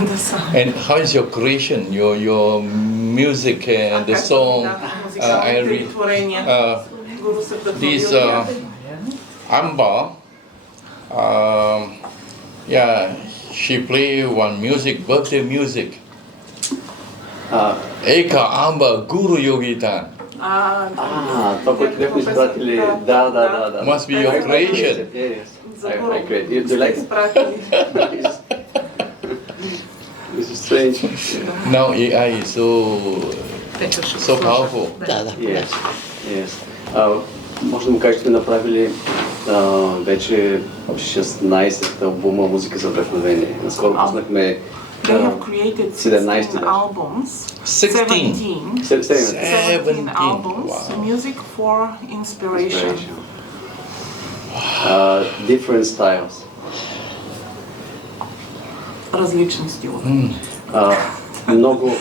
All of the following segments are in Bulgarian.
the song. And how is your creation, your music and the song? I read this Amba. Yeah, she play one music, birthday music. Ека Amba Guru Yogitan. Това, което бяхме изпратили, да. Must be your creation. Yes, I create. Do you like it? This is strange. Now AI is so powerful. Да. Yes. Може да му кажете, направили вече 16 албума музика за вдъхновение. Наскоро пуснахме They have created 16 albums. 17 albums. Wow. Music for inspiration. Different styles. Различни стилове. Много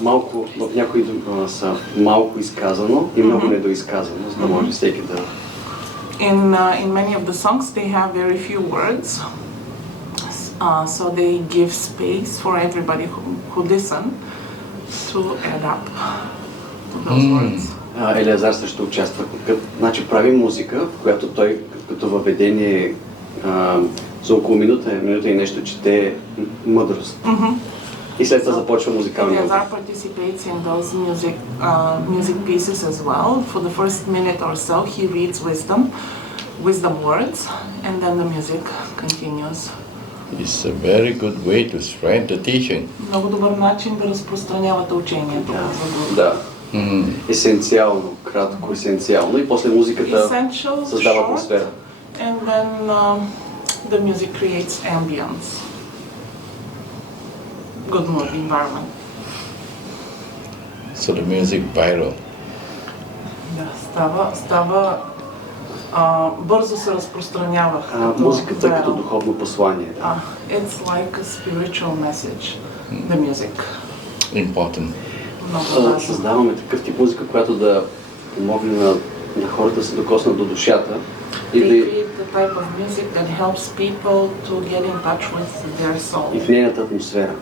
малко, в някои са малко изказано и много недоизказано, за да може всеки да... In many of the songs they have very few words, so they give space for everybody who listen to add up to those words. Елиазар също участва. Значи прави музика, в която той като въведение за около минута и нещо чете мъдрост. И след това започва музикалния. Eleazar participates in those music pieces as well. For the first minute or so, he reads wisdom words, and then the music continues. It's a very good way to spread the teaching. Много добър начин да разпространявате учението. Да. Есенциално, кратко, есенциално и после музиката създава атмосфера. And then the music creates ambience. Good mood environment. So the music viral. Да, става бързо се разпространява. Музиката като духовно послание. It's like a spiritual message, the music. Important. Създаваме такъв тип музика, която да помогне на хората да се докоснат до душата. They create the type of music that helps people to get in touch with their soul. И в нейната атмосфера.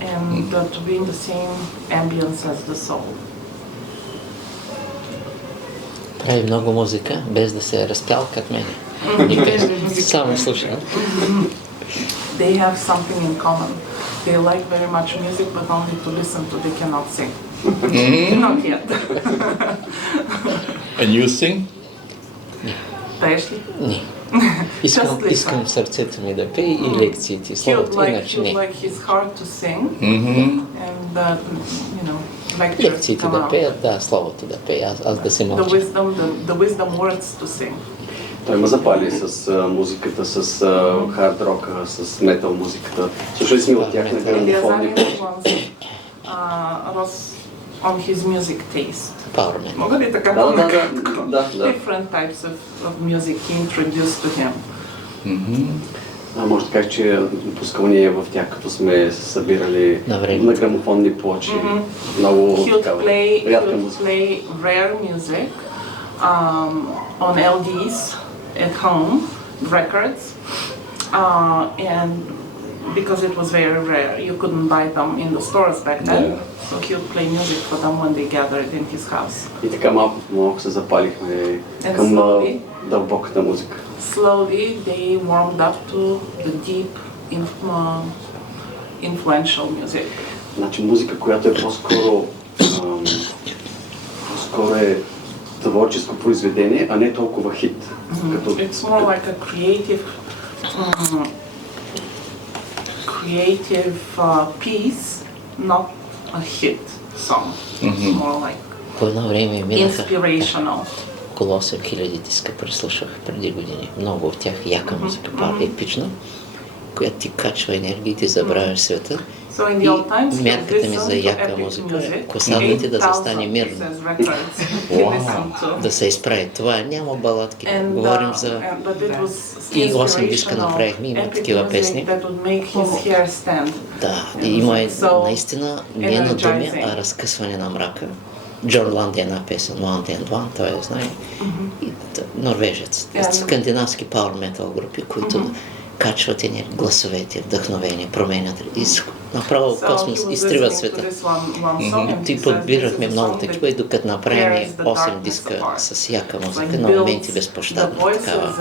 And to be in the same ambience as the soul. Прави много музика, без да се е разпял като мене. Само слуша. They have something in common. They like very much music, but only to listen to. They cannot sing. Not yet. And you sing? Пееш ли? Не. Искам сърцето ми да пее и лекциите. Словото иначе не. He would like his heart to sing and Лекциите да пеят, да, словото да пее, аз да се мълча. The wisdom words to sing. Той има запали с музиката, с хард рока, с метал музиката. Слушали сме от тях на грамофонни плочи. On his music taste. Power metal. Мога ли така да. Different types of music he introduced to him. Може да кажа, че пускал ние в тях, като сме се събирали на грамофонни плочи. Много рядка музика. He would play rare music on LDs at home, records, and because it was very rare, you couldn't buy them in the stores back then. So he would play music for them when they gathered in his house. И така малко се запалихме към дълбоката музика. Slowly they warmed up to the deep, influential music. Значи музика, която е по-скоро е творческо произведение, а не толкова хит. It's more like a creative piece, not a hit song. It's more like По едно време минаха inspirational. около 8000 диска преслушах преди години. Много от тях яка музика, епична, която ти качва енергия и ти забравяш света. И мярката ми за яка музика е косата ти да застане мирно. Да се изправи. Това няма баладки. Говорим за... И 8 диска направихме, има такива песни. Да, и има наистина не на думи, а разкъсване на мрака. Джон Ланд е една песен, One and One, той я знае. Норвежец. Скандинавски пауър метал групи, които качват гласовете, вдъхновение, променят. Направо космос изтрива света. И подбирахме много такива, и докато направим 8 диска с яка музика, на моменти безпощадна такава.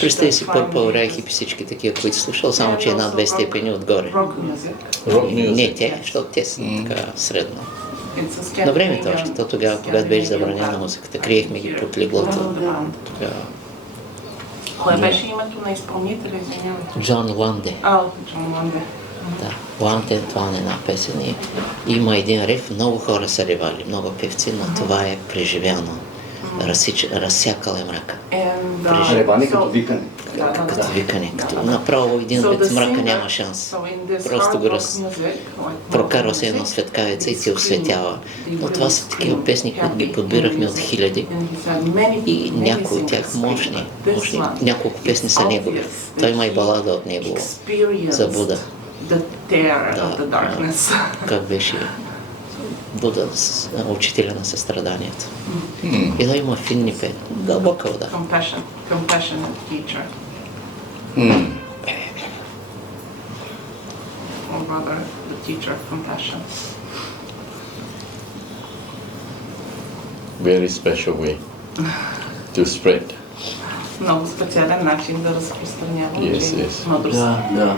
Представи си Purple Rain и всички такива, които слушал, само че една-две степени отгоре. Не, защото те са така средно. На времето още, то тогава, когато беше забранена музиката, криехме ги под леглото. Кое беше името на изпълнителя, извинявайте? Джон Ланде. Джон Ланде. Да, Ланде, това е една песен. Има един риф, много хора са ревали, много певци, но това е преживяно. Разсякал е мрака. Реване като викане. Като викане. Направо един вид мрака няма шанс. Просто го прокарва се едно светкавица и се осветява. Но това са такива песни, които ги подбирахме от хиляди. И някои от тях мощни. Няколко песни са негови. Той има и балада от него за Буда. Да, как беше Буда, учителя на състраданието. И да има финни песни. Дълбока вода. Compassionate teacher. Or rather, the teacher of compassion. Very special way to spread. Много специален начин да разпространява Yes. Да.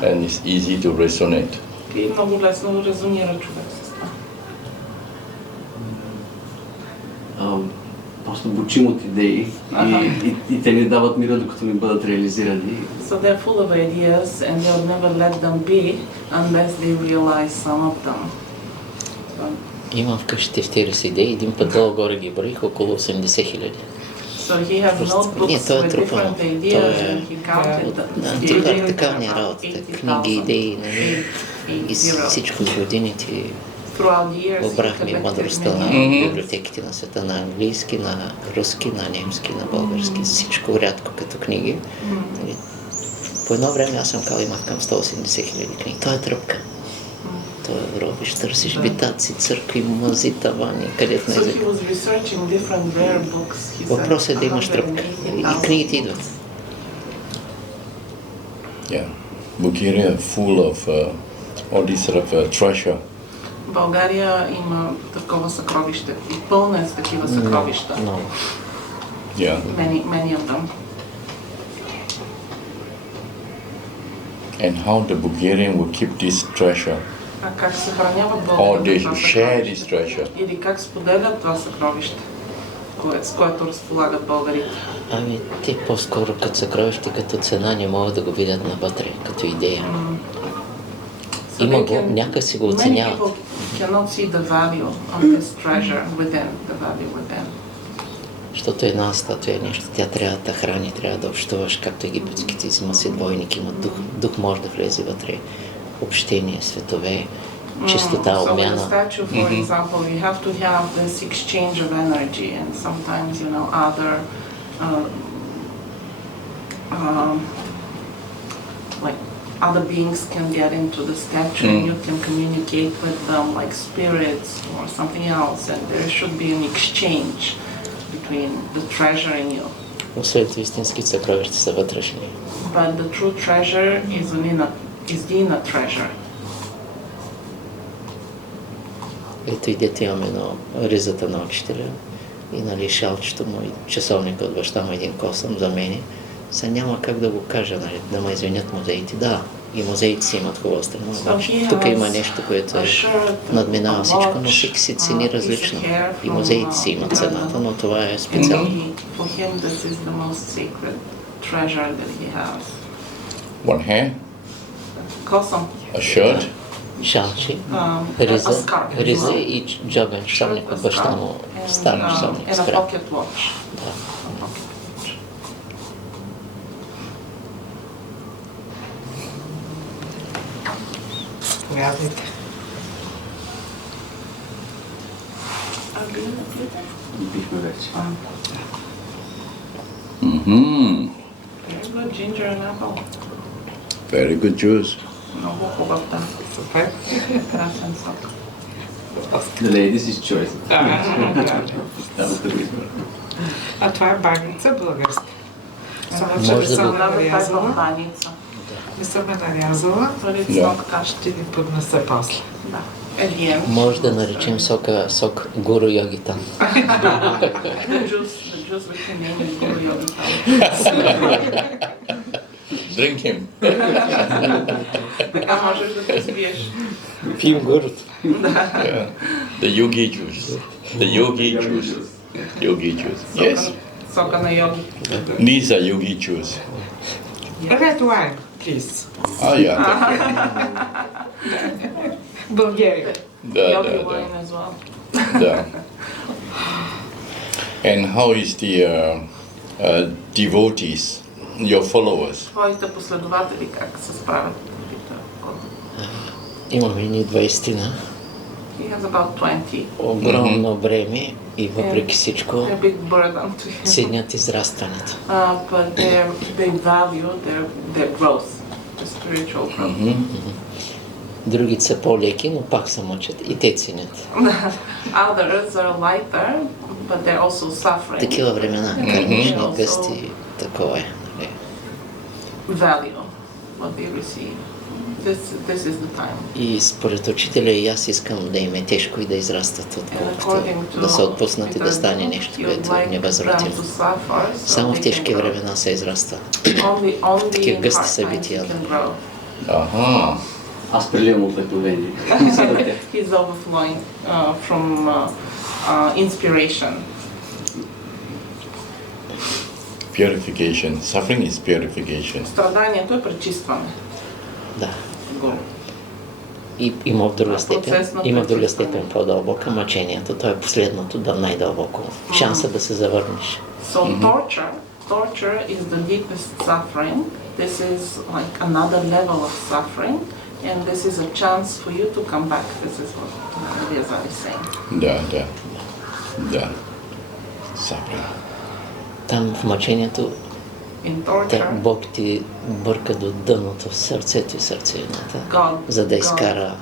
And it's easy to resonate. И много лесно резонира човек с това. Просто бучим от идеи и те ни дават мира, докато не бъдат реализирани. So they're full of ideas and they'll never let them be unless they realize some of them. Имам вкъщи в тези си идеи, един път долу-горе ги броих, около 80 хиляди. So he has notebooks with different ideas and he counted them. Така не е работата. Книги, идеи, и всичко в годините. Обрахме мъдростта на библиотеките на света, на английски, на руски, на немски, на български, всичко рядко като книги. По едно време аз съм казал, имах към 180 хиляди книги. Това е тръпка. Това робиш, търсиш битаци, църкви, мази, тавани, където не език. Въпросът е да имаш тръпка. И книгите идват. Yeah. Bulgaria full of all these sort of treasure. България има такова съкровище и пълна е с такива съкровища. Yeah. Many of them. And how the Bulgarian will keep this treasure? А как съхраняват Or българите they това share this съкровище? treasure? Или как споделят това съкровище, с което разполагат българите? Ами, те по-скоро като съкровище, като цена не могат да го видят навътре, като идея. Има го, някак си го оценяват. Many people cannot see the value of this treasure within, the value within. Защото една статуя е нещо, тя трябва да храни, трябва да общуваш, както египетските има си двойник, има дух. Дух може да влезе вътре. Общение, светове, чистота, обмяна. So with a statue, for example, you have to have this exchange of energy, and sometimes, you know, other like other beings can get into the statue and you can communicate with them like spirits or something else, and there should be an exchange between the treasure and you. Освен истинските съкровища са вътрешни. But the true treasure is the inner treasure. Ето и дете имаме едно ризата на учителя и нали шалчето му и часовника от баща му един косъм за мене. Сега няма как да го кажа, нали, да ме извинят музеите. Да, и музеите си имат хубава страна. Тук има нещо, което надминава всичко, но всеки си цени различно. И музеите си имат цената, но това е специално. One hair? Косъм. A shirt? Шалчи, a риза и джобен часовник от баща му, стар часовник. And a pocket watch. Повядайте. Бихме вече. Very good ginger and apple. Very good juice. Много хубав, да. Супер. Красен сок. The ladies is choice. А това е баница българска. Само, че Може не да съм го- Това е нарязана. баница. Не съм ме нарязала. But it's Yeah. not cut. Ще ви поднеса после. Да. At the end. Може да наречем сок Гуру Йогитан. The juice we can name is Guru Yogitan. Drink him. Така можеш да те сбиеш. Пием гурото. Yeah. The yogi juice. The yogi juice. Yogi juice. Yes. Сока на йоги. These are yogi juice. Red wine, please. Ah, yeah. Bulgaria. Йоги wine as well. Yeah. And how is the devotees, your followers? Твоите последователи как се справят? Имаме ни 20-на. He has about 20. Огромно бреме и въпреки всичко A big burden to him. ценят израстването. But they value their growth, the spiritual growth. Другите са по-леки, но пак се мъчат и те ценят. Others are lighter, but they're also suffering. Такива времена, кармични, гъсти, такова е. нали. Value what they receive. This is the time. И според учителя и аз искам да им е тежко и да израстват, отколкото According to да се отпуснат и да Peter стане Brook, нещо, he would което like е невъзвратимо. them to suffer, so Само в they тежки can grow. времена се израства. Only Такива in гъсти hard times събития. he can grow. Aha. Аз приливам от вдъхновение. He's overflowing from inspiration. Purification. Suffering is purification. Страданието е пречистване. Да. И има в друга степен, процес на има в друга пречистване. степен по-дълбока мъчението. То е последното, да най-дълбоко. Шанса да се завърнеш. So torture is the deepest suffering. This is like another level of suffering, and this is a chance for you to come back. This is what Reza is saying. Da. Suffering. Там в мъчението In torture, Бог ти бърка до дъното в сърцето и сърцевината, God, за да God изкара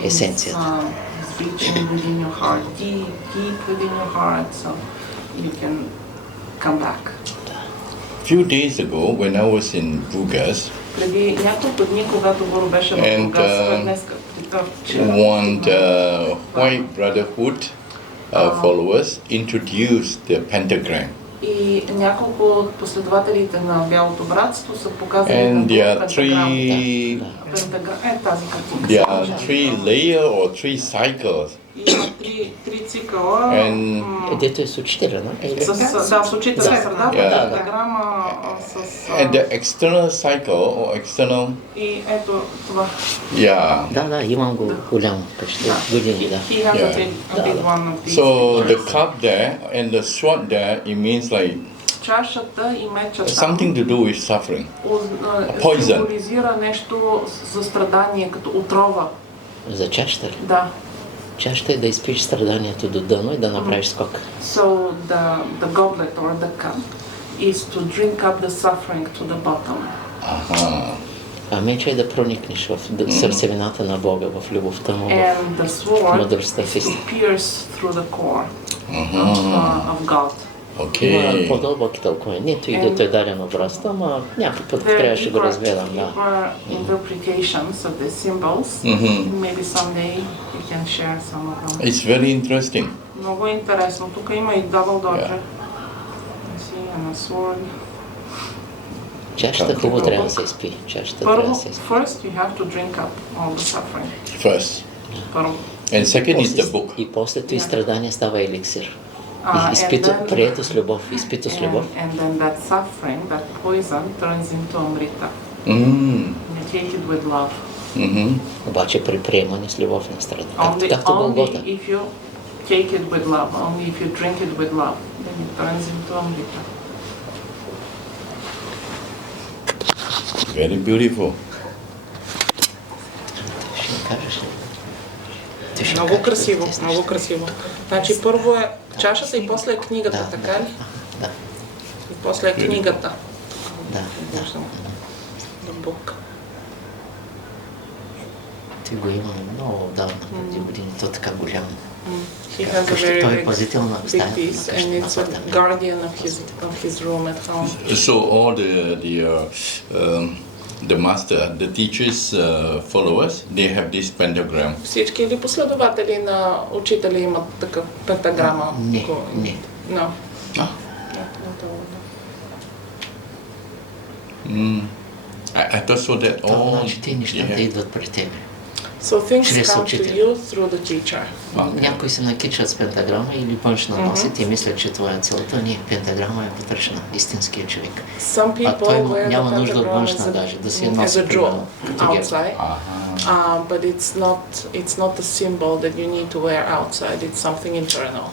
is, есенцията. is reaching within your heart, deep within your heart, so you can come back. Few days ago, when I was in Bugas, Преди няколко дни, когато Гуру беше в And, Бургас, днеска, one White Brotherhood followers introduced the pentagram. И няколко от последователите на Бялото братство са показали And на there are пентаграм. three, Тази картинка. there are three layer or three cycles. Има три цикъла. And Дето е с учителя, нали? С учителя средата, Yeah. пентаграма с... and the external cycle or external, И ето това. yeah. Да, имам го голямо, почти години, да. He has Yeah. a big one of these. So the cup there and the sword there, it means like Чашата и мечата something to do with suffering. Poison. символизира нещо за страдание, като отрова. За чашата ли? Да. Чашата е да изпиш страданието до дъно и да направиш скок. So the goblet or the cup is to drink up the suffering to the bottom. Aha. А меча е да проникнеш в сърцевината на Бога, в любовта му, And в the sword мъдростта, в is to истина. pierce through the core of God. Има Okay. по-дълбоки тълкования. Нито и дето е дадено просто, ама някой път трябваше да го разгледам, да. deeper interpretations of the symbols. Maybe someday you can share some of them. It's very interesting. Много интересно. Тук има и double dodger. Yeah. See, and a sword. Чашата хубаво трябва да се изпи. Чашата трябва Първо, да се изпи. first you have to drink up all the suffering. First. Първо. And second is the book. И после това страдание става еликсир. And Изпито, then- прието с любов, изпито с любов. And then that suffering, that poison turns into amrita. Mm. You take it with love. Mm-hmm. Обаче при приемане с любов не страда. Както Only Голгота. if you take it with love, only if you drink it with love, then it turns into amrita. Very beautiful. Ще ми кажеш ли? Ти ще Много кажеш ли красиво, тези много неща? красиво. Значи първо е чашата и после е книгата, Да, така ли? Да, И после е книгата. да. Виждам. The book. Ти го имам много отдавна, преди години. То така голямо. He has a Къща, той е very пазител на big стаята на piece and къща на it's a апартамент. guardian of his room at home. So all the the master, the teachers, followers, they have this pentagram. Всички или последователи на учители имат такъв пентаграма? Не. No. Ah. I thought so that Това all. значи те нещата идват при тебе. So things Чрез come to учителя. you through the teacher. Някои се накичат с пентаграма или външна носят и мислят, че това е целта. Не, пентаграма е вътрешна, истинския човек. Some people той wear няма the нужда от pentagram външна as a, даже, да си as носи a jewel примерно като герб. outside, but it's not a symbol that you need to wear outside. It's something internal.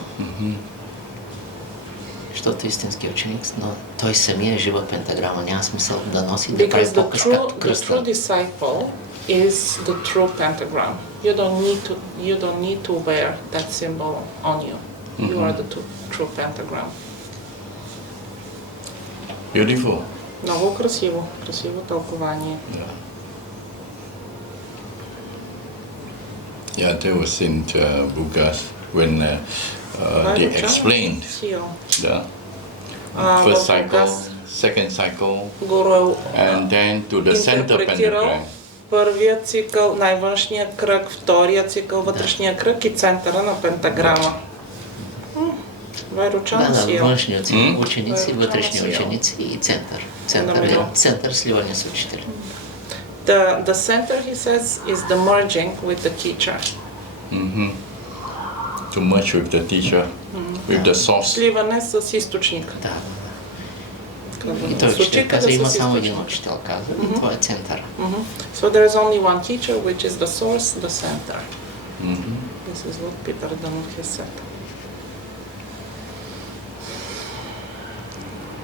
Защото истинският ученик, но той самия е жива пентаграма, няма смисъл да носи да прави Because показ както the кръста. true disciple is the true pentagram. You don't need to wear that symbol on you. You are the true pentagram. Beautiful. Много красиво тълкование. Yeah, that was in Bugas when they explained the first cycle, second cycle, and then to the center pentagram. Първият цикъл, най-външния кръг, втория цикъл, вътрешния кръг и центъра на пентаграма. Да, външни ученици, вътрешни ученици и център. Център сливане с учителя. The center, he says, is the merging with the teacher. To merge with the teacher, with the source. Сливане с източника. Да. И той учител каза, има само един учител, каза, и това е центъра. So there is only one teacher, which is the source, the center. This is what Peter Danov has said.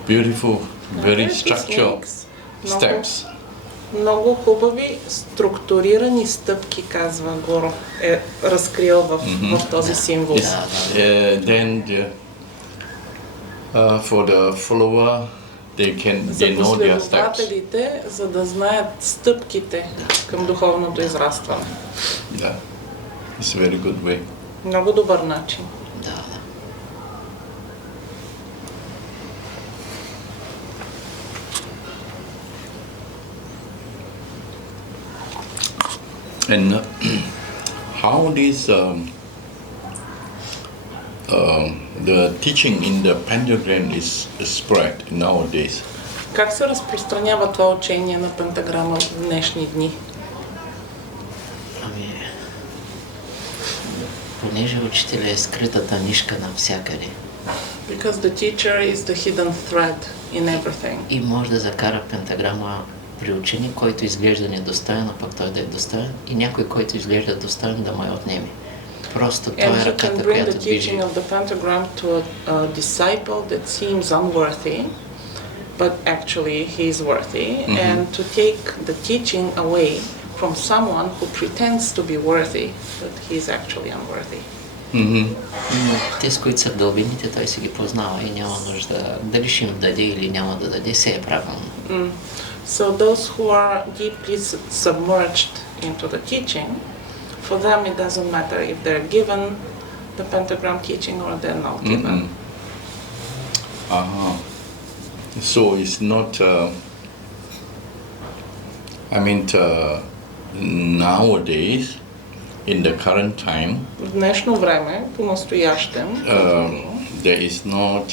Beautiful, very structured steps. Много хубави, структурирани стъпки, казва Горо, е разкрил в този символ. Then for the follower, they know their steps. За последователите, за да знаят стъпките към духовното израстване. Yeah, it's a very good way. Много добър начин. Да. And how this the teaching in the pentagram is spread nowadays? Как се разпространява това учение на пентаграма в днешни дни? Понеже учителя е скритата нишка навсякъде. Because the teacher is the hidden thread in everything. И може да закара пентаграма при ученик, който изглежда недостоен, а пък той да е достоен, и някой, който изглежда достоен, да му я отнеме. Просто това е ръката, която движи. And he can bring the teaching of the pentagram to a disciple that seems unworthy, but actually he is worthy, and to take the teaching away from someone who pretends to be worthy, but he is actually unworthy. Те, с които са в дълбините, той си ги познава и няма нужда дали ще им даде или няма да даде, се е правилно. So those who are deeply submerged into the teaching, for them it doesn't matter if they're given the pentagram teaching or they're not given. So it's not, nowadays, in the current time, В днешно време, по-настоящем, there is not,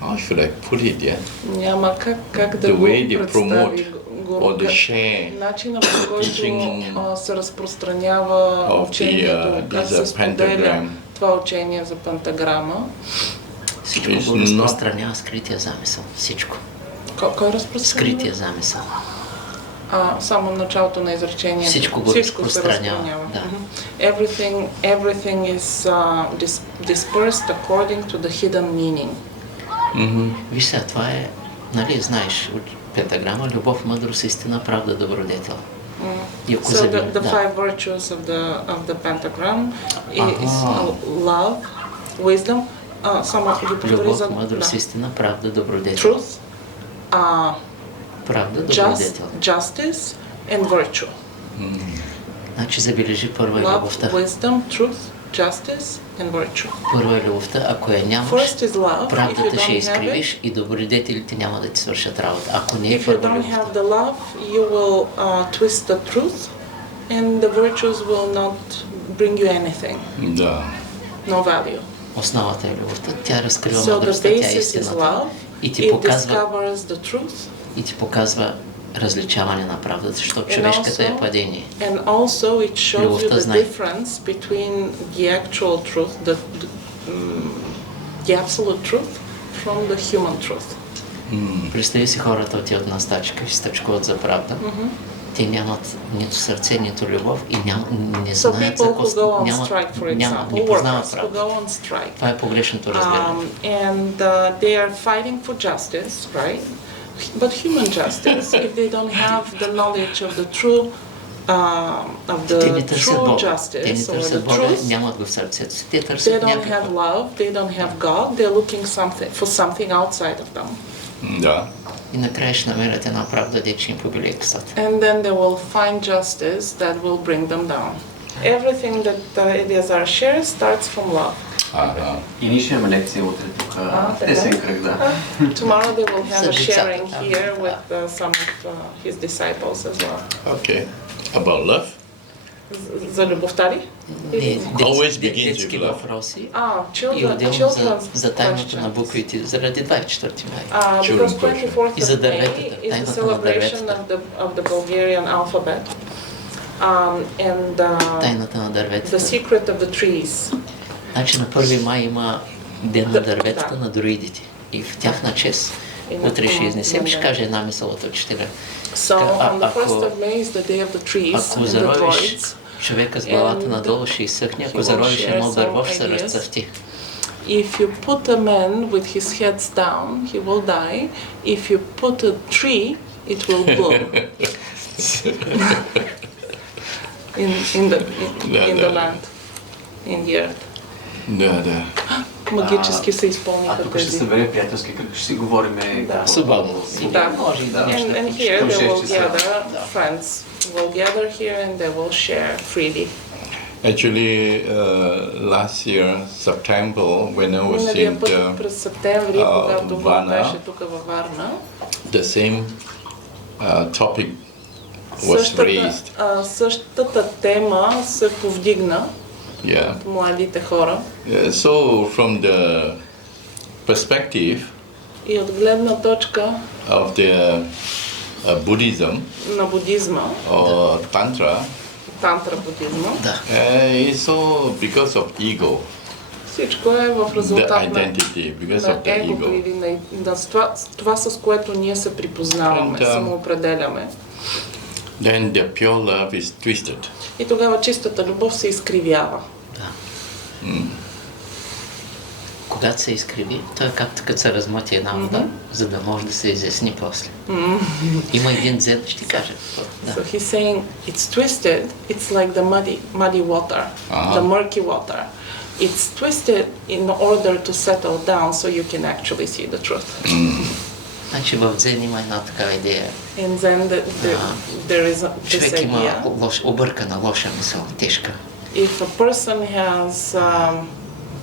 how should I put it, yeah? няма как да The го way they promote представи or the share начина, по който teaching се разпространява of учението, как се the споделя pentagram. това учение за пентаграма. Всичко го разпространява скрития замисъл. Всичко. Кой разпространява? Скрития замисъл. Само началото на изречението. Всичко го разпространява. Да. Everything is dispersed according to the hidden meaning. Виж сега, това е, нали, знаеш, пентаграма, любов, мъдрост, истина, правда, добродетел. So the five virtues of the pentagram is love, wisdom, само ги повтори за... Любов, мъдрост, истина, правда, добродетел. Truth, правда, добродетел. Justice and virtue. Значи забележи първа е Love, любовта. wisdom, truth justice and virtue. Първо е любовта, ако я нямаш, First is love. If you правдата ще don't have изкривиш it, и добродетелите няма да ти свършат работа. Ако не е if you първо don't любовта. have the love, you will twist the truth, and the virtues will not bring you anything, Да. no value. Основата е любовта, тя разкрива So the мъдростта, тя е basis is истината. love. И ти It показва, discovers the truth. и ти показва различаване на правдата, защото човешката е падение. And also it shows you Любовта the знае. difference between the actual truth, the absolute truth from the human truth. Представи си хората отиват на стачка и стъчкуват за правда. Те нямат нито сърце, нито любов и не So знаят за people who go on няма, strike, for няма, example, не познават workers who правда. go on strike, Това е погрешното разбиране. and they are fighting for justice, right? But human justice, if they don't have the knowledge of the true Те не търсят true Бога. Те не justice or the търсят Бога, truth, нямат го в сърцето си. Те they търсят don't have някакво. love, they don't have God, they're looking for something outside of them. Да. И накрая ще намерят една правда, де че им побелее косата. And then they will find justice that will bring them down. Everything that Eliezer shares starts from love. Ага. И ние ще имаме лекция утре тук. Тесен кръг, да. Tomorrow they will have a So sharing it's up. here with some of his disciples as well. Okay. About love? За любовта ли? Always begins with детски love. въпроси и Children, отделно children's за тайното на questions. буквите заради 24 май. Because Children's question. 24th И за of May дърветата, is the тайната на celebration дърветата. of the Bulgarian alphabet. And Тайната на the дърветата. secret of the trees. Значи на 1 май има ден на дърветата Да. на друидите. И в тяхна чест утре ще изнесем, ще каже една мисъл от учителя. So on the 1st of May is the day of the trees Ако and the заровиш droids. човека с главата надолу, ще изсъхне, ако заровиш едно дърво, ще се разцъфти. If you put a man with his head down, he will die. If you put a tree, it will bloom. in the land, in the earth. Да. Магически се изпълниха Тук ще тези. съберем приятелски кръг, ще си говорим. Свободно. Да. Може и да And here they will gather, friends will gather here and they will share freely. Actually, last year, September, when I was Миналия in път през септември, когато Варна, беше тук във Варна, the same topic was raised. същата тема се повдигна Yeah. от младите хора So from the perspective и от гледна точка of the Buddhism на будизма, or Tantra, тантра будизма, Да. it's all because of ego, всичко е в the резултат identity, because на of the егото ego. или на това, с което ние се припознаваме, And, самоопределяме. Then the pure love is twisted. И тогава чистата любов се изкривява. Когато се изкриви, той е както като се размъти една вода, за да може да се изясни после. Има един дзен, ще кажа. Да. So he's saying it's twisted, it's like the muddy water, the murky water. It's twisted in order to settle down so you can actually see the truth. Значи в дзен има една такава идея. And then there is this Човек има idea. объркана, лоша мисъл, тежка. If a person has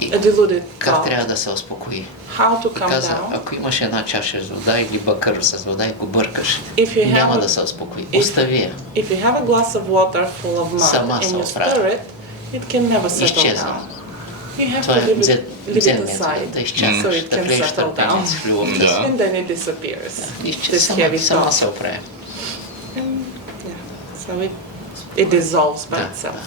a deluded Как thought, трябва да се успокои? how to И calm каза, down? ако имаш една чаша с вода или бакър с вода и го бъркаш, If you have няма a- да се успокои. if- Остави я. If you have a glass of water full of mud Сама and се you оправя. stir it, it can never settle Изчезва. down. You have Това to е leave дзен it метод, да aside so изчезнеш, it да can влезеш в settle търпение с down. любовта Да. си. And then it disappears. This Изчезва, heavy сама thought. се оправя. So it dissolves by Да. itself.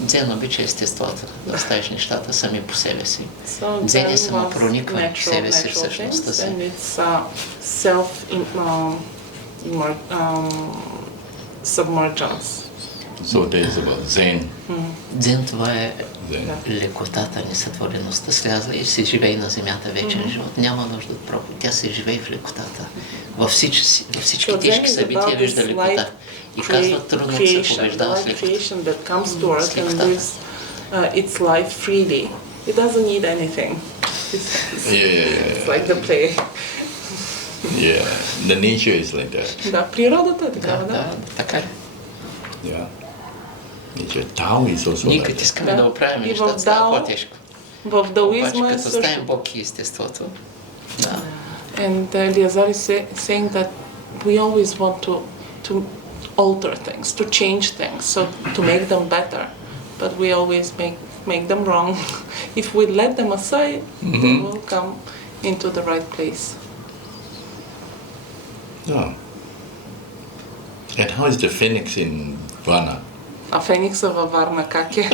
Дзен обича естеството, да оставиш нещата сами по себе си. So Дзен е Zen самопроникване в was себе си, natural в същността things, си. and it's self-submergence. So there is about Zen. Дзен това е Zen. лекотата, несътвореността, слязла и се живее на земята вечен живот. Няма нужда от проповед. Тя се живее в лекотата. Във всички So Zen тежки is събития about вижда this лекота. light И казва, трудно се creation, побеждава с light лекота. creation that comes to earth and лекотата. lives its life freely. It doesn't need anything. It's like the play. Yeah. The nature is like that. Да, природата е такава, Да, да. да, така е. Yeah. Tao is also Ние like като that. искаме да оправим И в нещата, става Дао, по-тежко. в даоизма Обаче е като оставим също. Бог и естеството, да. And Eliezer is saying that we always want to alter things, to change things, so to make them better. But we always make them wrong. If we let them aside, they will come into the right place. Yeah. And how is the phoenix in Varna? А Феникса във Варна как е?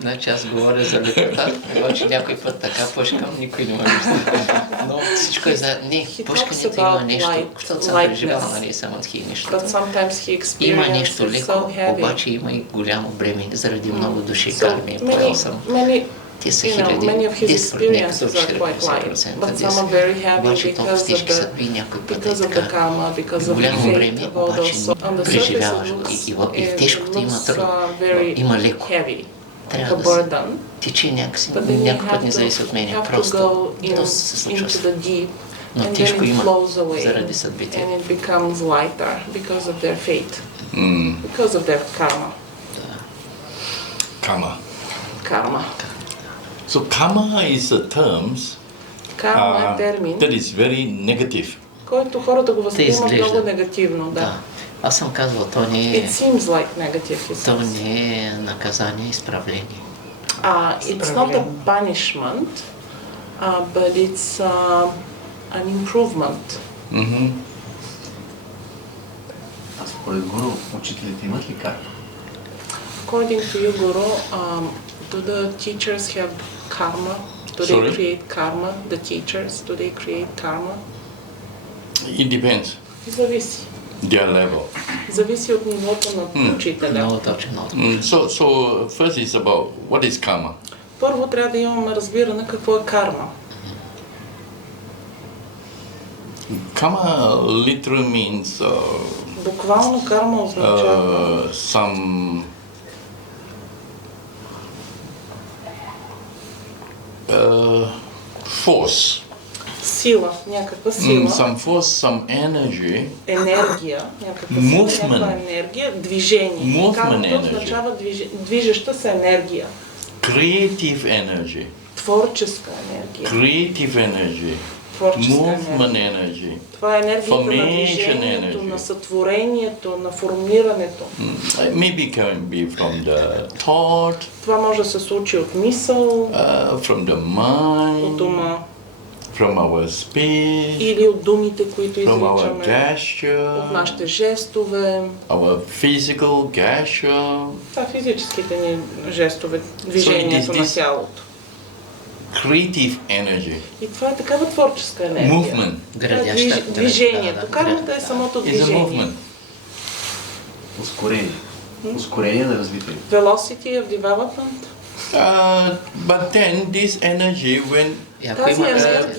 Значи аз говоря за лекота, обаче някой път така пъшкам, никой не може да слуша. Но всичко е за... Не, пъшкането има нещо, защото съм преживял, нали, само тхи нещото. Има нещо леко, обаче има и голямо бреме заради много души карми. Поел съм. Те са хиляди, 10%, някакъв 40%, обаче толкова всички съдби някой път е така. Голямо време, обаче преживяваш и в тежкото има леко. Трябва да се тече някакси, някой път не зависи от мен, просто то се случва. Но тежко има заради съдбите. Karma. So karma is a term that is very negative. Който хората го възприемат много негативно, да. Аз съм казвал, то не It seems like negative. То не е наказание, изправление. It's not a punishment, but it's an improvement. А според Гуру, учителите имат ли карма? According to you, Guru, do the teachers have karma? Do they create karma? The teachers, do they create karma? It depends. Зависи. Their level. Зависи от нивото на учителя. Много точно. So first is about what is karma. Първо трябва да имаме разбиране какво е карма. Karma literally means Буквално карма означава some force. Сила, някаква сила. Some force, some energy. Енергия, някаква сила, някаква енергия, движение. Кармата означава движеща се енергия. Creative energy. Творческа енергия. Creative energy. Movement energy. Това е енергията на движението, на сътворението, на формирането. Maybe can be from the thought. Това може да се случи от мисъл, from the mind. от ума. From our speech, или от думите, които from our изричаме, gesture, от нашите жестове, our physical gesture. Това физическите ни жестове, движението на тялото. Creative energy. И това е такава творческа енергия. Movement. Движението. Кармата е самото движение. Ускорение. Ускорение на развитие. Velocity of development. But then this energy when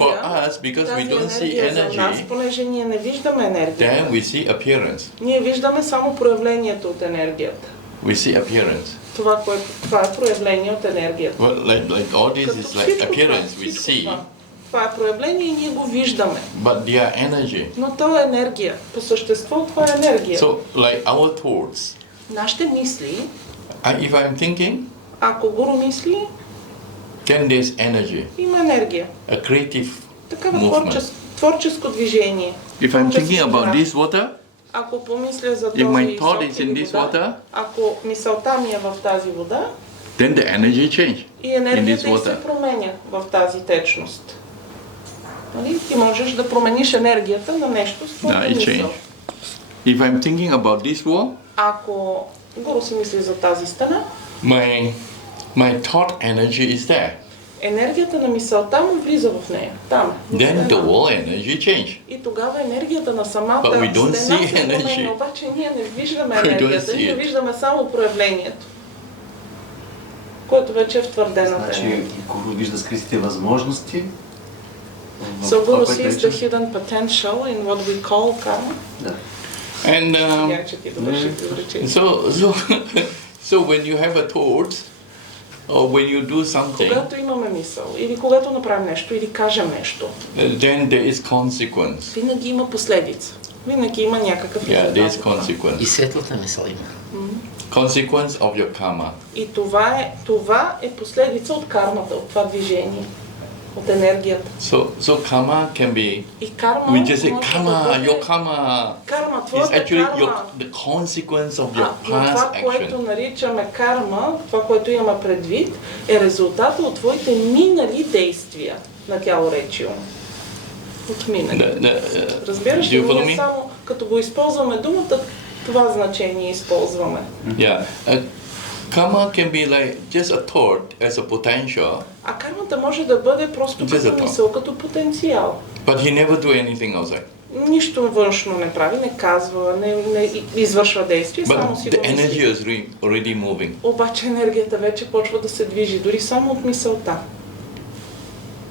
for us, because we don't see energy, понеже ние не виждаме енергия, then we see appearance. Ние виждаме само проявлението от енергията. We see appearance. Това е проявление от енергията. Well, like all this is like appearance we see. Това е проявление и ние го виждаме. But they are energy. Но това е енергия. По същество това е енергия. So like our thoughts. Нашите мисли. If I'm thinking. Ако Гуру мисли, then there's energy. Има енергия. A creative творческо движение. If I'm thinking about this water, ако помисля за if my thought is in this water, ако мисълта ми е в тази вода, then the energy change. И енергията й се променя в тази течност. Нали? Ти можеш да промениш енергията на нещо с твоята мисъл. If I'm thinking about this wall, ако Гуру си мисли за тази стена, my thought energy is there. Енергията на мисълта му влиза в нея. Там. Then the wall energy change. И тогава енергията на самата стена се променя. Обаче ние не виждаме енергията, ние виждаме само проявлението, което вече е втвърдената енергия. Значи Гуру вижда скритите възможности. So Guru sees the hidden potential in what we call karma. Да. And so when you have a thought, or when you do something, когато имаме мисъл, или когато направим нещо, или кажем нещо, then there is consequence. винаги има последица. Винаги има някакъв Yeah, резултат. there's consequence. И светлата мисъл има. Consequence of your karma. И това е последица от кармата, от това движение, от енергията. So karma can be. И карма. We just say може karma, да бъде- your karma. Карма, It's твоята actually карма. the consequence of your Но past това, action. което наричаме карма, това, което имаме предвид, е резултата от твоите минали действия на тяло речио. От минали. Разбираш Do ли? you follow Ние me? само като го използваме думата, това значение използваме. Yeah. Karma can be like just a thought as a potential, А кармата може да бъде просто Just a като thought. мисъл, като потенциал. but he never do anything outside. Нищо външно не прави, не казва, не извършва действие, само си But го the мисли. energy is already moving. Обаче енергията вече почва да се движи, дори само от мисълта.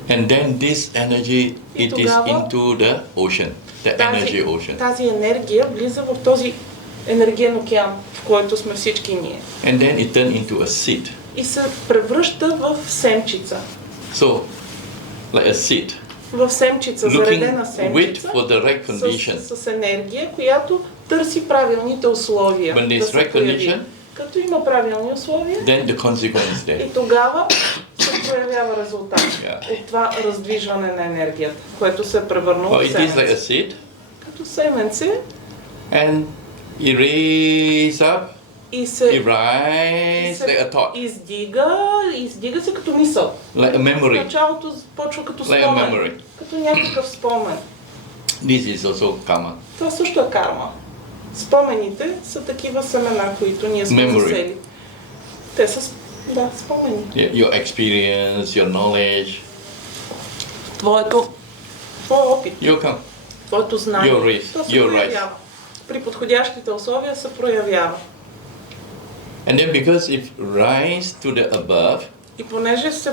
And then this energy, И it is тогава into the ocean, the energy ocean. Тази енергия влиза в този енергиен океан, в който сме всички ние. And then it turn into a seed. И се превръща в семчица. So, like a seed, В семчица, looking заредена wait семчица, for the right condition. с енергия, която търси правилните условия When да there's се right появи. condition, Като има правилни условия, then the consequence is there. и тогава се проявява резултат Yeah. от това раздвижване на енергията, което се е превърнало Or в it is like a семенце. seed, Като семенце and it raise up, и it се rise like a thought, издига се като мисъл. like a В memory. началото почва като Like a спомен, memory. като някакъв спомен. This is also karma. Това също е карма. Спомените са такива семена, които ние сме Memory. засели. Те са спомени. Yeah, your experience, your knowledge, Твой опит, your come. твоето знание, Your race, то се your проявява. При подходящите условия се проявява. And then because it rise to the above, И понеже се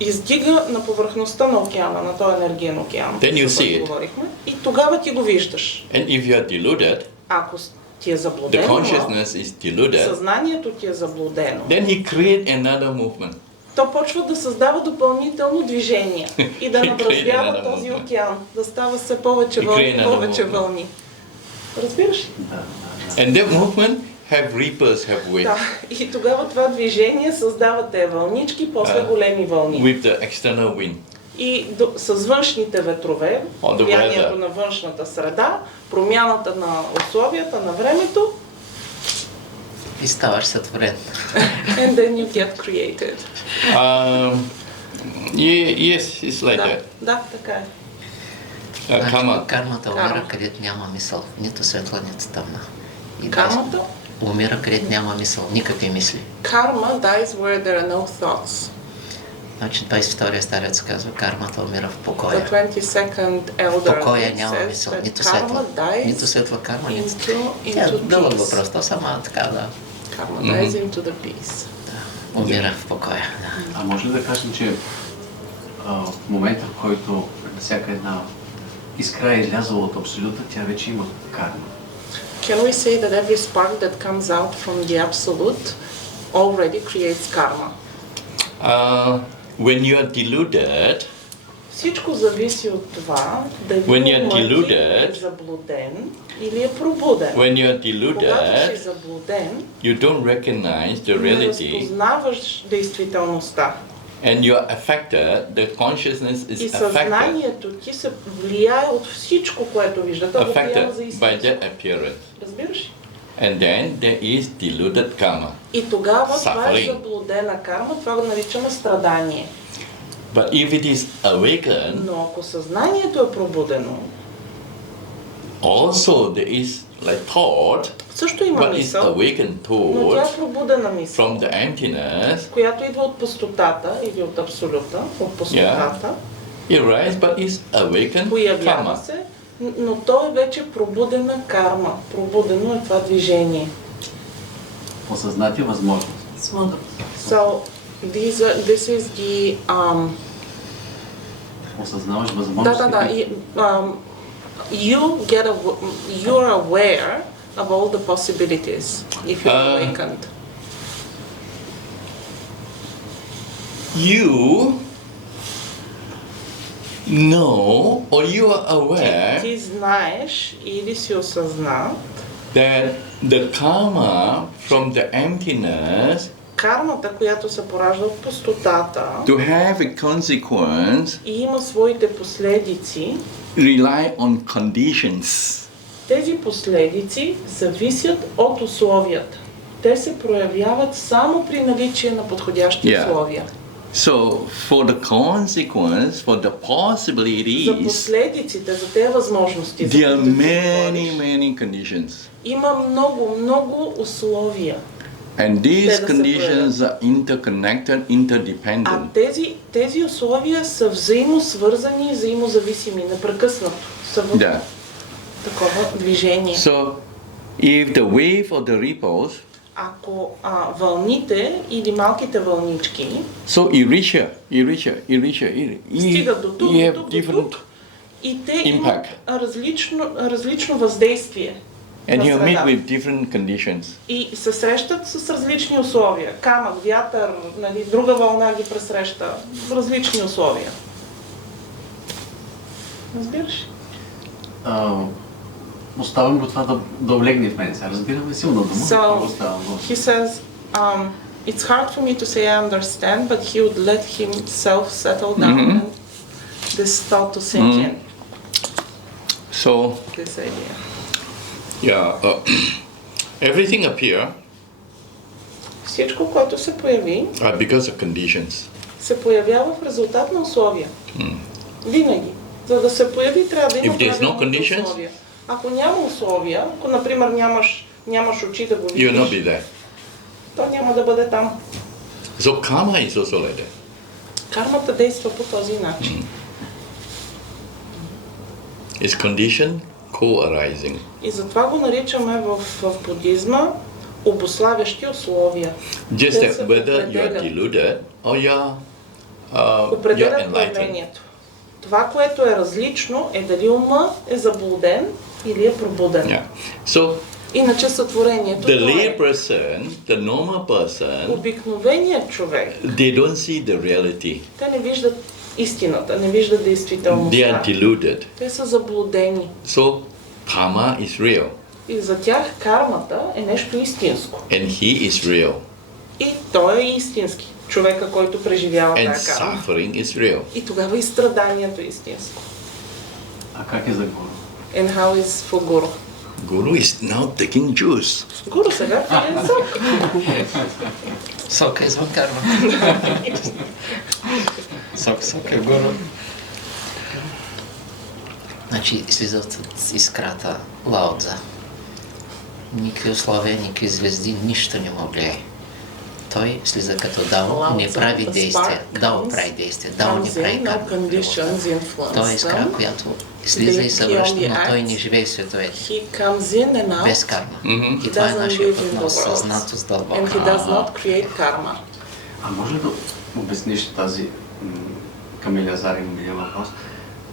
издига на повърхността на океана, на този енергиен океан, Then you за който see it. говорихме, и тогава ти го виждаш. and if you are deluded, Ако ти е the заблудено, consciousness is deluded, съзнанието ти е заблудено, then he create another movement. то почва да създава допълнително движение и да набразява този океан, да става все повече вълни, повече вълни. Разбираш ли? And that movement have reapers, have waves. Да. И тогава това движение създава те вълнички, после големи вълни. With the external wind. И с външните ветрове, On the влиянието weather. на външната среда, промяната на условията, на времето, И ставаш сътворен. and then you get created. Yes, it's like that. Да, така е. Karma. Кармата Карма. умира, където няма мисъл. Нито светла, нито тъмна. И Кармата? умира, където няма мисъл. Никакви мисли. Karma dies where there are no thoughts. Значи 22-я старец казва, кармата умира в The покоя. 22nd В elder покоя няма says мисъл. that Нито karma светла. dies Нито светла карма, нито... Тя е into дълъг peace. въпрос. То сама така да Karma dies into the peace. умира в покоя. Да. А може ли да кажем, че в момента, в който всяка една искра е излязла от абсолюта, тя вече има карма? Can we say that every spark that comes out from the absolute already creates karma? When you are deluded, Всичко зависи от това дали When you're умът ти deluded, е заблуден или е пробуден. when you are Когато си deluded, заблуден, you don't recognize the не reality, разпознаваш действителността. and you are affected. The consciousness И is affected, съзнанието ти се влияе от всичко, което вижда. То го приема за affected by истина. that appearance. Разбираш ли? And then there is deluded karma. И тогава това е Suffering. заблудена карма, това го наричаме страдание. But if it is awakened, Но ако съзнанието е пробудено, also there is like thought, също има but it's мисъл, awakened но тя е thought пробудена мисъл, from the emptiness. която идва от пустотата или от абсолюта, от пустотата, It rises, but it's awakened появява karma. се, но то е вече пробудена карма. Пробудено е това движение. Осъзнати възможност. So, this is the... Осъзнаваш да, възможност. да, да. You're aware of all the possibilities if you're awakened. You know or you are aware Ти знаеш или си осъзнат that the karma from the emptiness кармата, която се поражда от пустотата to have a consequence и има своите последици, rely on conditions. тези последици зависят от условията. Те се проявяват само при наличие на подходящи Yeah. условия. So for the consequence, for the За possibilities, последиците, за тези възможности, за there are които ти many, говориш, many conditions. има много условия. And these Те да се conditions are interconnected, А interdependent. тези условия са взаимосвързани и взаимозависими, непрекъснато. Са в Yeah. такова движение. So if the wave or the ripples, Ако вълните или малките вълнички so стигат до тук, you до have тук, до different тук, и те имат impact. различно въздействие And на you meet средата. with different conditions. И се срещат с различни условия. Камък, вятър, нали, друга вълна ги пресреща в различни условия. Разбираш? Оставям го това да облегне в мен. Сега разбираме силно дума. So, Оставям го. he says, it's hard for me to say I understand, but he would let himself settle down and this thought to sink in, So this idea. everything appear Всичко, което се появи, because of conditions. се появява в резултат на условия. Винаги. За да се появи, трябва да има If there's no правилните conditions? условия. Ако няма условия, ако, например, нямаш очи да го You will not видиш, be there. то няма да бъде там. So karma is also like that. Кармата действа по този начин. It's condition co-arising. И затова го наричаме в будизма обуславящи условия. Just Те that се whether you are определят. deluded or you're Определят enlightened. проявлението. Това, което е различно, е дали ума е заблуден или е пробуден. Yeah. So Иначе сътворението the това lay е. person, the normal person, Обикновеният човек, they don't see the reality. те не виждат истината, не виждат They are действителността. deluded. Те са заблудени. So karma is real И за тях кармата е нещо истинско. and he is real И той е истински. Човека, който преживява and тази карма. suffering is real. И тогава и страданието е истинско. А как е за гуру? And how is for Guru? Guru is now taking juice. Гуру сега пие сок. Сок е извън карма. Сок е гуру. Значи слизат от искрата Лао-Цза. Никакви условия, никакви звезди, нищо не му влияе. Той слиза като Дао, не прави действия. Дао прави действия, Дао не прави карма. Той е искра, която слиза и се връща, но той не живее в световете. He comes in and out Mm-hmm. Без карма. И това е нашия път на съзнатост and дълбока. he does not create karma. А може ли да обясниш тази към Елиазар имам един въпрос?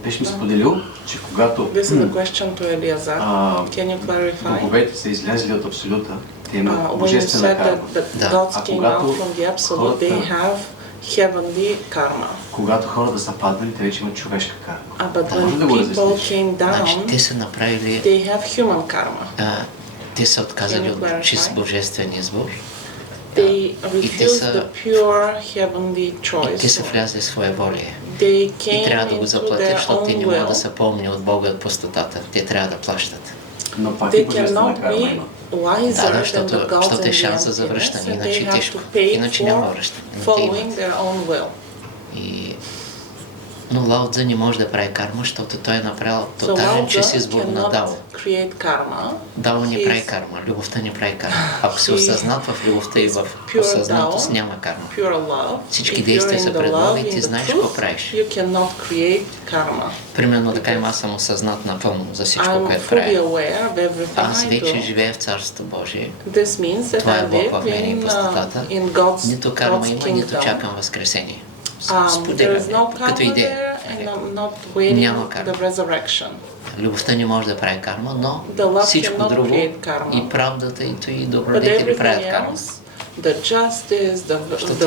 Беше ми споделил, че когато This is the question to Eliezer. Can you clarify? боговете са излезли от Абсолюта, те имат When you божествена said карма. that the gods came когато out from the absolute, they хората- have heavenly karma. Когато хората са паднали, те вече имат човешка карма. But Може when да го people разясниш? came Значи те down, са направили, they have human karma. те са отказали Can you clarify? от чист божествен избор They refused са- the pure heavenly и те са choice. влязли в своя волие. They И came трябва да го into заплатят, their защото те own не могат да will. са помни от Бога от пустотата. Те трябва да плащат. Но пак и They божествена cannot карма be имат. wiser Да, than защото the gods е and шанса the за връщане, emptiness, and иначе they have тежко. to pay Иначе няма for връщане. Но те following имат. their own will. И... Но Лао-Цза не може да прави карма, защото той е направил So тотален чист Lao-Tzu избор на Дао. cannot create karma. Дао не He прави is карма, любовта не прави карма. Ако се He осъзнат в любовта и в pure осъзнатост, Dao. няма карма. Pure love. Всички If действия you're in са the пред love, Бога и in ти the знаеш какво truth, правиш. you cannot create karma. Примерно така аз съм осъзнат напълно за всичко, I'm което fully правя. aware of everything Аз I вече do. живея в Царството Божие. This means that Това I е Бог live в мен и in, пустотата. in God's Нито карма има, нито kingdom. чакам възкресение. There is Споделяме, no като karma идея. there and I'm not waiting Няма карма. the resurrection. Любовта не може да прави карма, но The love всичко cannot друго, create karma. и правдата, и But добродетели правят everything карма. else the justice, the virtues,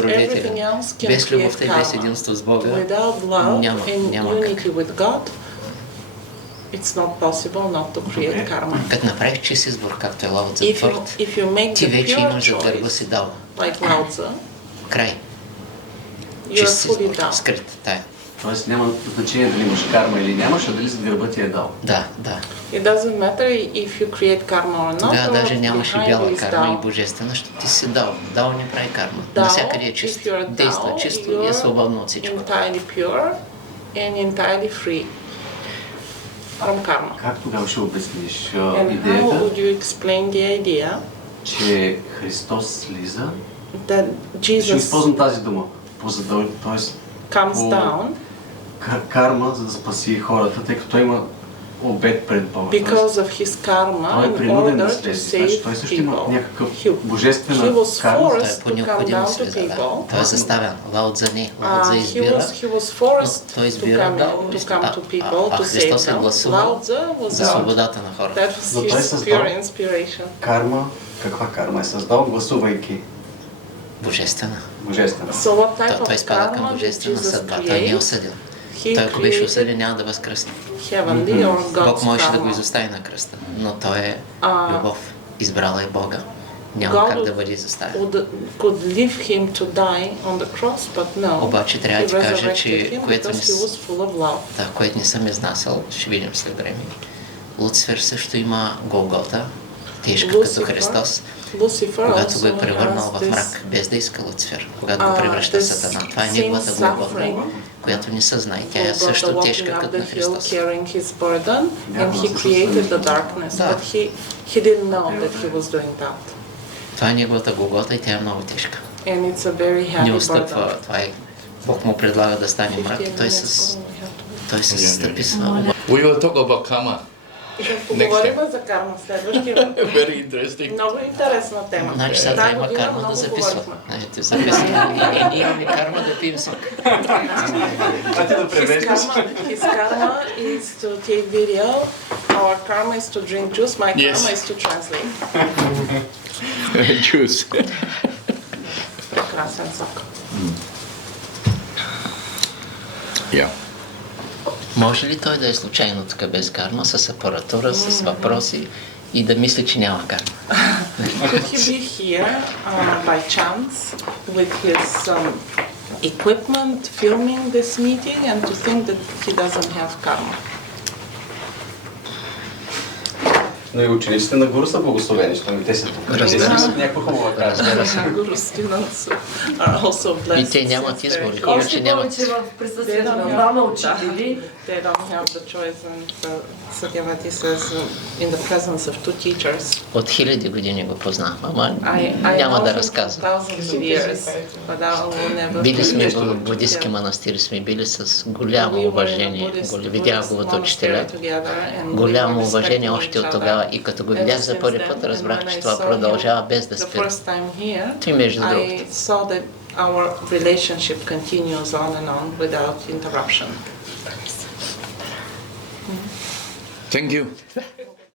everything else can без create любовта и без karma. единство с Бога Without love няма and как. unity with God, it's not possible not to create karma. Като направиш чист избор, както е Лао Цзъ If твърд, you make ти the вече pure имаш зад гърба си choice, дал. like Lao Tzu, Край. you're Чист fully избор, down. скрит. Тая. Тоест няма значение дали имаш карма или нямаш, а дали зад гърба ти е дал. Да. It doesn't matter if you create karma or not. Тогава or даже нямаш и behind бяла is карма и Tao. божествена, защото ти си дал. Дал не прави карма. Tao, Навсякъде е if чист. you're Действа Tao, чисто и е свободно от всичко. entirely pure and entirely free from karma. Как тогава ще обясниш And how идеята, would you explain the idea че Христос слиза? that Ще Jesus използвам тази дума. Т.е. comes по down карма, за да спаси хората, тъй като той има обет пред Бога. because of his karma Той е in принуден да order to слезе. Значи save той също има people. някакъв He божествена was карма. Той е forced по to come необходимост down to слиза, да. people. Той е заставен. Лао Цзъ не. Лао Цзъ избира. He was forced Но той to избира come to people to save Христос е them. гласувал Lao Tzu was за свободата на хората. That was Но той his създал pure inspiration. карма. Каква карма е създал, гласувайки Божествена. божествена? So what type Той of спада към karma did божествена Jesus съдба. Той не е create? осъден. He Той ако беше осъден, created няма да възкръсне. heavenly or Бог God's можеше да го karma. изостави на кръста, но той е А, любов. Избрала е Бога. Няма God как да бъде изоставен. could leave him to die on the cross, but no. Обаче трябва да He ти кажа, resurrected че him което because не, he was full of love. да, което не съм изнасял, ще видим след време. Луцифер също има Голгота, тежка като Lucifer- Христос, Lucifer когато го also е превърнал has в this мрак, без да иска Луцифер, когато го превръща в this Сатана. Това е same неговата Голгота, suffering. която не съзнае. Тя е Golgotha също walking тежка up като the на hill Христос. carrying his burden, and he Дяволът created също the darkness, Да. but he didn't know that he was doing that. Това е неговата Голгота и тя е много тежка. And it's a very Не heavy отстъпва. burden. Това е. Бог му предлага да стане мрак и 15 той minutes, с oh, we have to- той се Yeah, стъпи yeah. с We will talk about karma. Ще поговорим за карма следващия път. Very interesting. Много интересна тема. Значи сега Тази трябва има година карма да много записва. говорихме. Знаете, записва. И ние имаме карма да пием сок. А ти да превеждаш. His karma is to take video. Our karma is to drink juice. My Yes. karma is to translate. Juice. Прекрасен сок. Yeah. Може ли той да е случайно тук без карма, с апаратура, с въпроси и да мисли, че няма карма? Could he be here by chance with his equipment filming this meeting and to think that he doesn't have karma? Но и учениците на Гуру са благословени, защото те са тук. Те Разбира се. са някаква хубава карма. Guru students are also blessed. И те нямат since избор. they're Хора, here. че нямат. Повече в They присъствието don't на have- двама учители. They don't have the choice, and Satyavati says in the presence of two teachers. От хиляди години го познавам, ама I няма know да him for разказвам. thousands of years, but I will never. Били сме Нещо в да будистки Yeah. манастири, сме били с We голямо were in a уважение. Buddhist Видях го от monastery учителя. together, and we Голямо were уважение respecting още each от other. тогава и като го Ever видях за since първи then, път, and разбрах, when че I това saw продължава him без да the спира. first time here, Той между I другото. saw that our relationship continues on and on without interruption. Thank you.